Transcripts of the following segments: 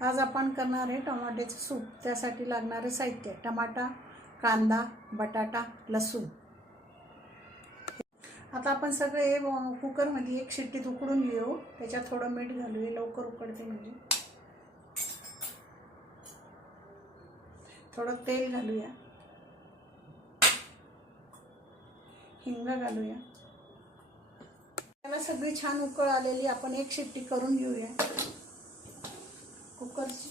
आज आपण करणार आहे टमाट्याचे सूप। त्यासाठी लागणारे साहित्य: टमाटा, कांदा, बटाटा, लसूण। आता आपण सगळे कुकरमध्ये एक शिट्टीत उकडून घेऊ। त्याच्यात थोडं मीठ घालूया, लवकर उकडते म्हणजे। थोडं तेल घालूया, हिंग घालूया। त्याला सगळी छान उकळ आलेली आपण एक शिट्टी करून घेऊया कुकरची।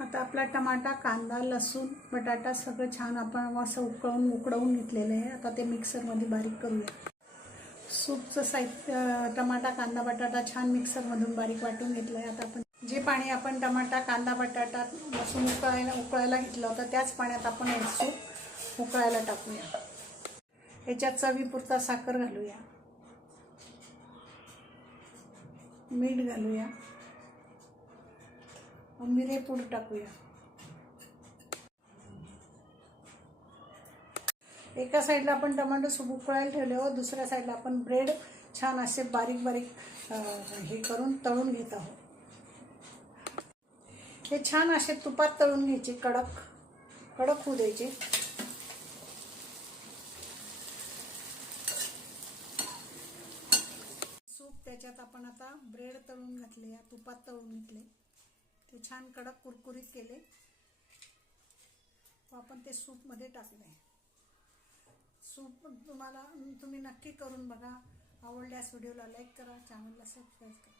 आता आपला टमाटा, कांदा, लसूण, बटाटा सगळं छान आपण असं उकळून घेतलेलं आहे। आता ते मिक्सरमध्ये बारीक करूया। सूपचं साहित्य: टमाटा, कांदा, बटाटा छान मिक्सरमधून बारीक वाटून घेतलं आहे। आता आपण जे पाणी आपण टमाटा, कांदा, बटाटा, लसूण उकळायला घेतलं होतं त्याच पाण्यात आपण हे सूप उकळायला टाकूया। याच्यात चवीपुरता साखर घालूया, मीठ घालूया, मिरेपूड टाकूया। एका साईडला आपण टमाटो सूप उकळायला ठेवले हो, दुसऱ्या साईडला आपण ब्रेड छान असे बारीक बारीक हे करून तळून घेत आहोत। हे छान असे तुपात तळून घ्यायचे, कडक कडक होऊ द्यायचे। सूप त्याच्यात आपण आता ब्रेड तळून घातले, तुपात तळून घेतले, ते छान कडक कुरकुरीत केले। आपण ते सूप मध्ये टाकले। सूप तुम्ही नक्की करून बघा। आवडल्यास व्हिडिओला लाईक करा, चॅनलला सबस्क्राईब करा।